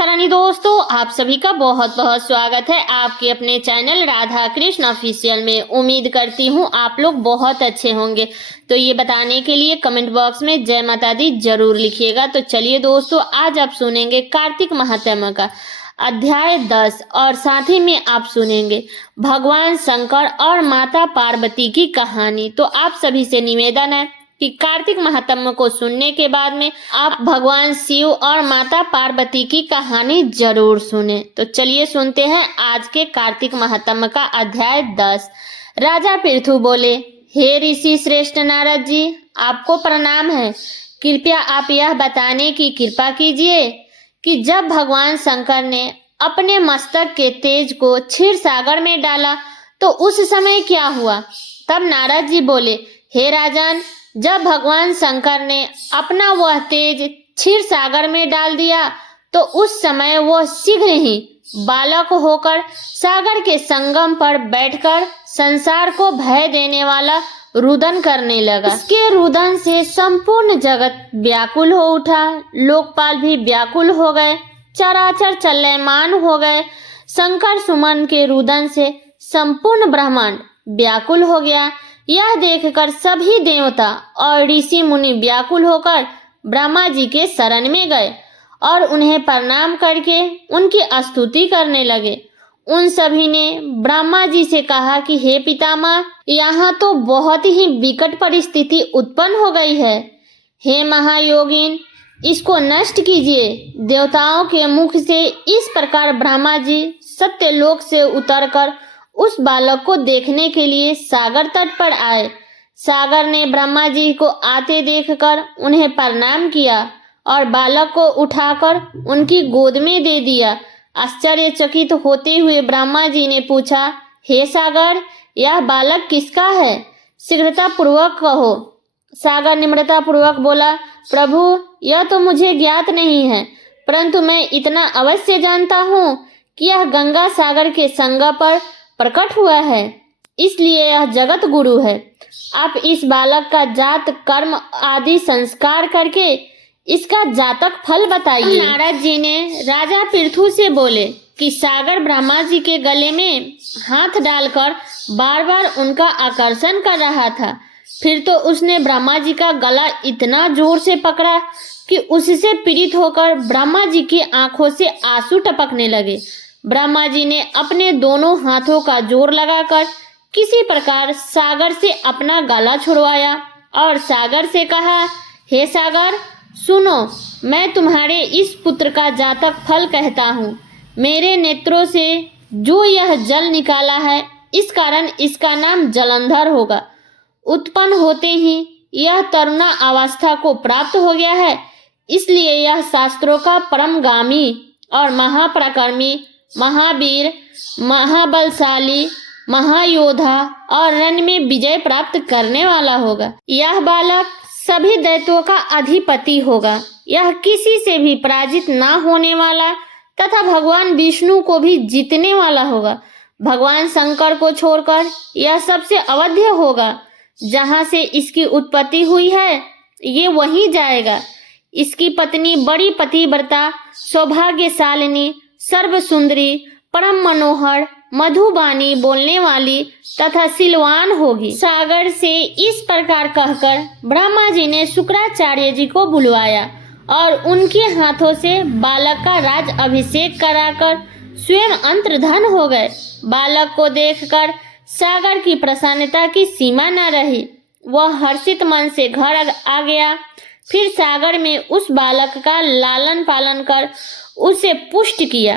माता रानी। दोस्तों, आप सभी का बहुत बहुत स्वागत है आपके अपने चैनल राधा कृष्ण ऑफिशियल में। उम्मीद करती हूँ आप लोग बहुत अच्छे होंगे। तो ये बताने के लिए कमेंट बॉक्स में जय माता दी जरूर लिखिएगा। तो चलिए दोस्तों, आज आप सुनेंगे कार्तिक महात्म्य का अध्याय 10 और साथ ही में आप सुनेंगे भगवान शंकर और माता पार्वती की कहानी। तो आप सभी से निवेदन है कि कार्तिक महात्म्य को सुनने के बाद में आप भगवान शिव और माता पार्वती की कहानी जरूर सुने। तो चलिए सुनते हैं आज के कार्तिक महात्म्य का अध्याय 10। राजा पृथु बोले, हे ऋषि श्रेष्ठ नारद जी, आपको प्रणाम है। कृपया आप यह बताने की कृपा कीजिए कि जब भगवान शंकर ने अपने मस्तक के तेज को क्षीर सागर में डाला तो उस समय क्या हुआ। तब नारद जी बोले, हे राजन, जब भगवान शंकर ने अपना वह तेज क्षीर सागर में डाल दिया तो उस समय वह शीघ्र ही बालक होकर सागर के संगम पर बैठकर संसार को भय देने वाला रुदन करने लगा। इसके रुदन से संपूर्ण जगत व्याकुल हो उठा, लोकपाल भी व्याकुल हो गए, चराचर चलयमान हो गए। शंकर सुमन के रुदन से संपूर्ण ब्रह्मांड व्याकुल हो गया। यह देखकर सभी देवता और ऋषि मुनि व्याकुल होकर ब्रह्मा जी के शरण में गए और उन्हें प्रणाम करके उनकी स्तुति करने लगे। उन सभी ने ब्रह्मा जी से कहा कि हे पितामह, यहाँ तो बहुत ही विकट परिस्थिति उत्पन्न हो गई है। हे महायोगिन, इसको नष्ट कीजिए। देवताओं के मुख से इस प्रकार ब्रह्मा जी सत्यलोक से उतरकर उस बालक को देखने के लिए सागर तट पर आए। सागर ने ब्रह्मा जी को आते देखकर उन्हें प्रणाम किया और बालक को उठाकर उनकी गोद में दे दिया। आश्चर्यचकित होते हुए ब्रह्मा जी ने पूछा, हे सागर, यह बालक किसका है? शीघ्रता पूर्वक कहो। सागर निम्रता पूर्वक बोला, प्रभु, यह तो मुझे ज्ञात नहीं है, परंतु मैं इतना अवश्य जानता हूँ कि यह गंगा सागर के संगम पर प्रकट हुआ है, इसलिए यह जगत गुरु है। आप इस बालक का जात कर्म आदि संस्कार करके इसका जातक फल बताइए। नारद जी ने राजा पृथु से बोले कि सागर ब्रह्मा जी के गले में हाथ डालकर बार बार उनका आकर्षण कर रहा था। फिर तो उसने ब्रह्मा जी का गला इतना जोर से पकड़ा कि उससे पीड़ित होकर ब्रह्मा जी की आंखों से आंसू टपकने लगे। ब्रह्मा जी ने अपने दोनों हाथों का जोर लगाकर किसी प्रकार सागर से अपना गला छुड़वाया और सागर से कहा, हे सागर, सुनो, मैं तुम्हारे इस पुत्र का जातक फल कहता हूँ। मेरे नेत्रों से जो यह जल निकाला है, इस कारण इसका नाम जलंधर होगा। उत्पन्न होते ही यह तरुणा अवस्था को प्राप्त हो गया है, इसलिए यह शास्त्रों का परमगामी और महापराक्रमी, महावीर, महाबलशाली, महायोद्धा और रण में विजय प्राप्त करने वाला होगा। यह बालक सभी दैत्यों का अधिपति होगा। यह किसी से भी पराजित ना होने वाला तथा भगवान विष्णु को भी जीतने वाला होगा। भगवान शंकर को छोड़कर यह सबसे अवध्य होगा। जहाँ से इसकी उत्पत्ति हुई है, ये वहीं जाएगा। इसकी पत्नी बड़ी पतिव्रता, सौभाग्यशालिनी, सर्व सुंदरी, परम मनोहर, मधुबानी बोलने वाली तथा सिलवान होगी। सागर से इस प्रकार कहकर ब्रह्मा जी ने शुक्राचार्य जी को बुलवाया और उनके हाथों से बालक का राज अभिषेक कराकर स्वयं अंतर्धान हो गए। बालक को देखकर सागर की प्रसन्नता की सीमा न रही। वह हर्षित मन से घर आ गया। फिर सागर में उस बालक का लालन पालन कर उसे पुष्ट किया।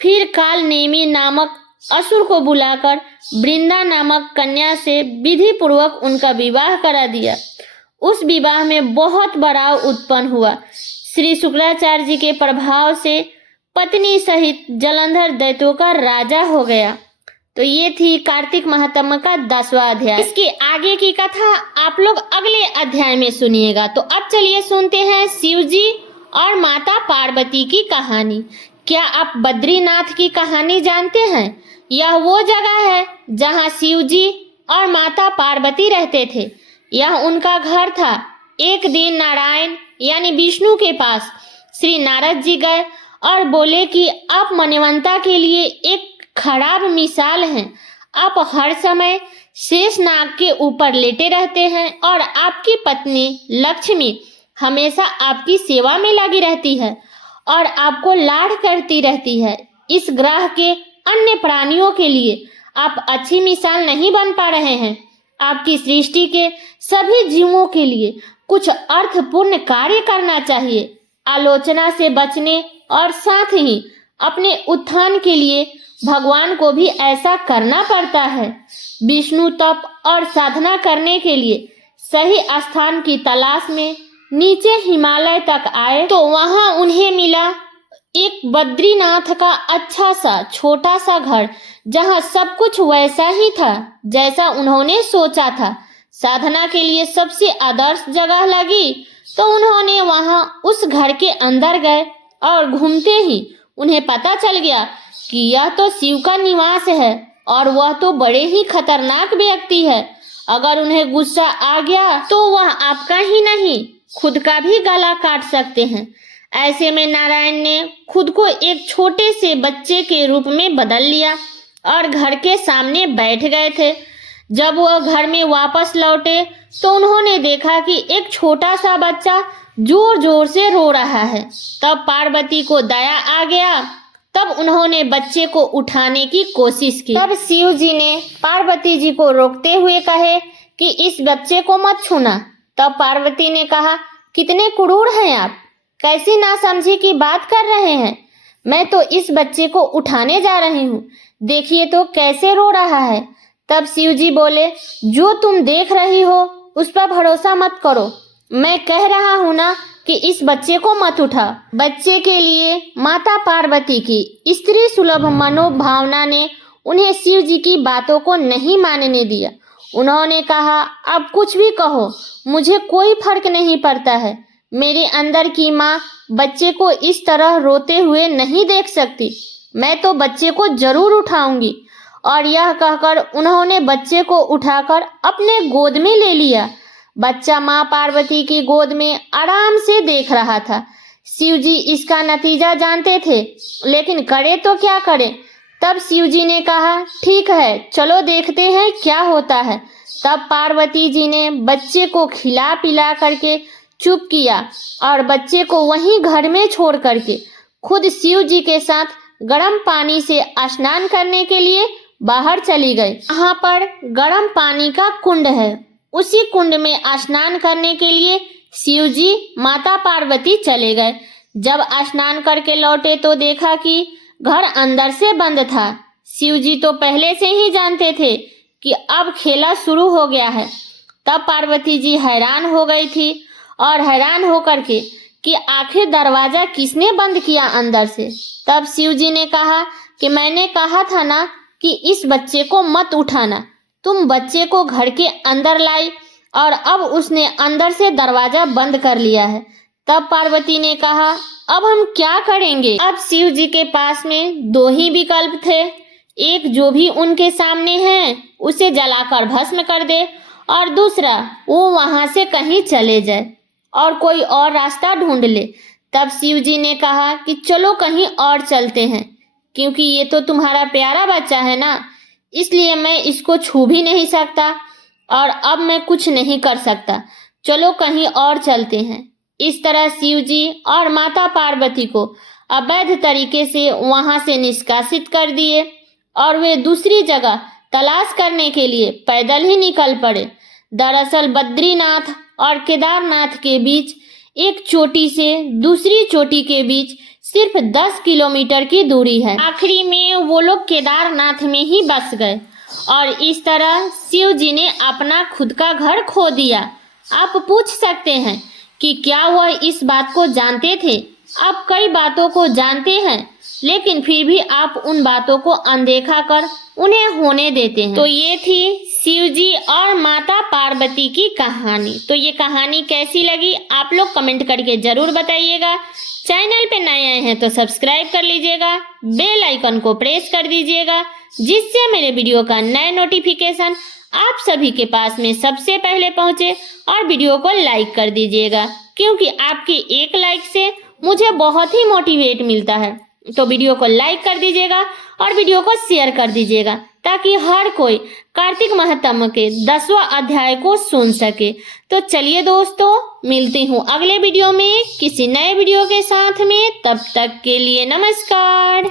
फिर काल नेमी नामक असुर को बुलाकर वृंदा नामक कन्या से विधि पूर्वक उनका विवाह करा दिया। उस विवाह में बहुत बड़ाव उत्पन्न हुआ। श्री शुक्राचार्य जी के प्रभाव से पत्नी सहित जलंधर दैत्यों का राजा हो गया। तो ये थी कार्तिक महात्म्य का 10वां अध्याय। इसके आगे की कथा आप लोग अगले अध्याय में सुनिएगा। तो अब चलिए सुनते हैं शिव जी और माता पार्वती की कहानी। क्या आप बद्रीनाथ की कहानी जानते हैं? यह वो जगह है जहाँ शिव जी और माता पार्वती रहते थे। यह उनका घर था। एक दिन नारायण यानी विष्णु के पास श्री नारद जी गए और बोले कि आप मानवता के लिए एक खराब मिसाल हैं। आप हर समय शेषनाग के ऊपर लेटे रहते हैं और आपकी पत्नी लक्ष्मी हमेशा आपकी सेवा में लगी रहती है और आपको लाड करती रहती है। इस ग्रह के अन्य प्राणियों के लिए आप अच्छी मिसाल नहीं बन पा रहे हैं। आपकी सृष्टि के सभी जीवों के लिए कुछ अर्थपूर्ण कार्य करना चाहिए। आलोचना से बचने और साथ ही अपने उत्थान के लिए भगवान को भी ऐसा करना पड़ता है। विष्णु तप और साधना करने के लिए सही स्थान की तलाश में नीचे हिमालय तक आए तो वहां उन्हें मिला एक बद्रीनाथ का अच्छा सा छोटा सा घर, जहां सब कुछ वैसा ही था जैसा उन्होंने सोचा था। साधना के लिए सबसे आदर्श जगह लगी तो उन्होंने वहां उस घर के अंदर गए और घूमते ही उन्हें पता चल गया कि यह तो शिव का निवास है और वह तो बड़े ही खतरनाक व्यक्ति है। अगर उन्हें गुस्सा आ गया तो वह आपका ही नहीं खुद का भी गला काट सकते हैं। ऐसे में नारायण ने खुद को एक छोटे से बच्चे के रूप में बदल लिया और घर के सामने बैठ गए थे। जब वह घर में वापस लौटे तो उन्होंने देखा कि एक छोटा सा बच्चा जोर जोर से रो रहा है। तब पार्वती को दया आ गया। तब उन्होंने बच्चे को उठाने की कोशिश की। तब शिव जी ने पार्वती जी को रोकते हुए कहे कि इस बच्चे को मत छूना। तब पार्वती ने कहा, कितने क्रूर हैं आप, कैसी नासमझी की बात कर रहे हैं। मैं तो इस बच्चे को उठाने जा रही हूँ, देखिए तो कैसे रो रहा है। तब शिव जी बोले, जो तुम देख रही हो उस पर भरोसा मत करो। मैं कह रहा हूँ ना कि इस बच्चे को मत उठा। बच्चे के लिए माता पार्वती की स्त्री सुलभ मनोभावना ने उन्हें शिव जी की बातों को नहीं मानने दिया। उन्होंने कहा, अब कुछ भी कहो, मुझे कोई फर्क नहीं पड़ता है। मेरे अंदर की माँ बच्चे को इस तरह रोते हुए नहीं देख सकती। मैं तो बच्चे को जरूर उठाऊंगी। और यह कहकर उन्होंने बच्चे को उठाकर अपने गोद में ले लिया। बच्चा माँ पार्वती की गोद में आराम से देख रहा था। शिव जी इसका नतीजा जानते थे, लेकिन करे तो क्या करे। तब शिव जी ने कहा, ठीक है, चलो देखते हैं क्या होता है। तब पार्वती जी ने बच्चे को खिला पिला करके चुप किया और बच्चे को वहीं घर में छोड़ करके खुद शिव जी के साथ गर्म पानी से स्नान करने के लिए बाहर चली गई। यहाँ पर गर्म पानी का कुंड है। उसी कुंड में स्नान करने के लिए शिव जी माता पार्वती चले गए। जब स्नान करके लौटे तो देखा कि घर अंदर से बंद था। शिव जी तो पहले से ही जानते थे कि अब खेला शुरू हो गया है। तब पार्वती जी हैरान हो गई थी और हैरान होकर के कि आखिर दरवाजा किसने बंद किया अंदर से। तब शिव जी ने कहा कि मैंने कहा था ना कि इस बच्चे को मत उठाना। तुम बच्चे को घर के अंदर लाई और अब उसने अंदर से दरवाजा बंद कर लिया है। तब पार्वती ने कहा, अब हम क्या करेंगे। अब शिव जी के पास में दो ही विकल्प थे। एक, जो भी उनके सामने है उसे जलाकर भस्म कर दे, और दूसरा, वो वहां से कहीं चले जाए और कोई और रास्ता ढूंढ ले। तब शिव जी ने कहा कि चलो कहीं और चलते हैं, क्योंकि ये तो तुम्हारा प्यारा बच्चा है ना, इसलिए मैं इसको छू भी नहीं सकता और अब मैं कुछ नहीं कर सकता। चलो कहीं और चलते हैं। इस तरह शिव जी और माता पार्वती को अवैध तरीके से वहां से निष्कासित कर दिए और वे दूसरी जगह तलाश करने के लिए पैदल ही निकल पड़े। दरअसल बद्रीनाथ और केदारनाथ के बीच एक चोटी से दूसरी चोटी के बीच सिर्फ 10 किलोमीटर की दूरी है। आखिरी में वो लोग केदारनाथ में ही बस गए और इस तरह शिव जी ने अपना खुद का घर खो दिया। आप पूछ सकते हैं कि क्या वह इस बात को जानते थे। आप कई बातों को जानते हैं, लेकिन फिर भी आप उन बातों को अनदेखा कर उन्हें होने देते हैं। तो ये थी शिव जी और माता पार्वती की कहानी। तो ये कहानी कैसी लगी आप लोग कमेंट करके जरूर बताइएगा। चैनल पे नए आए हैं तो सब्सक्राइब कर लीजिएगा, बेल आइकन को प्रेस कर दीजिएगा, जिससे मेरे वीडियो का नए नोटिफिकेशन आप सभी के पास में सबसे पहले पहुंचे। और वीडियो को लाइक कर दीजिएगा, क्योंकि आपके एक लाइक से मुझे बहुत ही मोटिवेट मिलता है। तो वीडियो को लाइक कर दीजिएगा और वीडियो को शेयर कर दीजिएगा ताकि हर कोई कार्तिक महात्म्य के 10वां अध्याय को सुन सके। तो चलिए दोस्तों, मिलती हूँ अगले वीडियो में किसी नए वीडियो के साथ में। तब तक के लिए नमस्कार।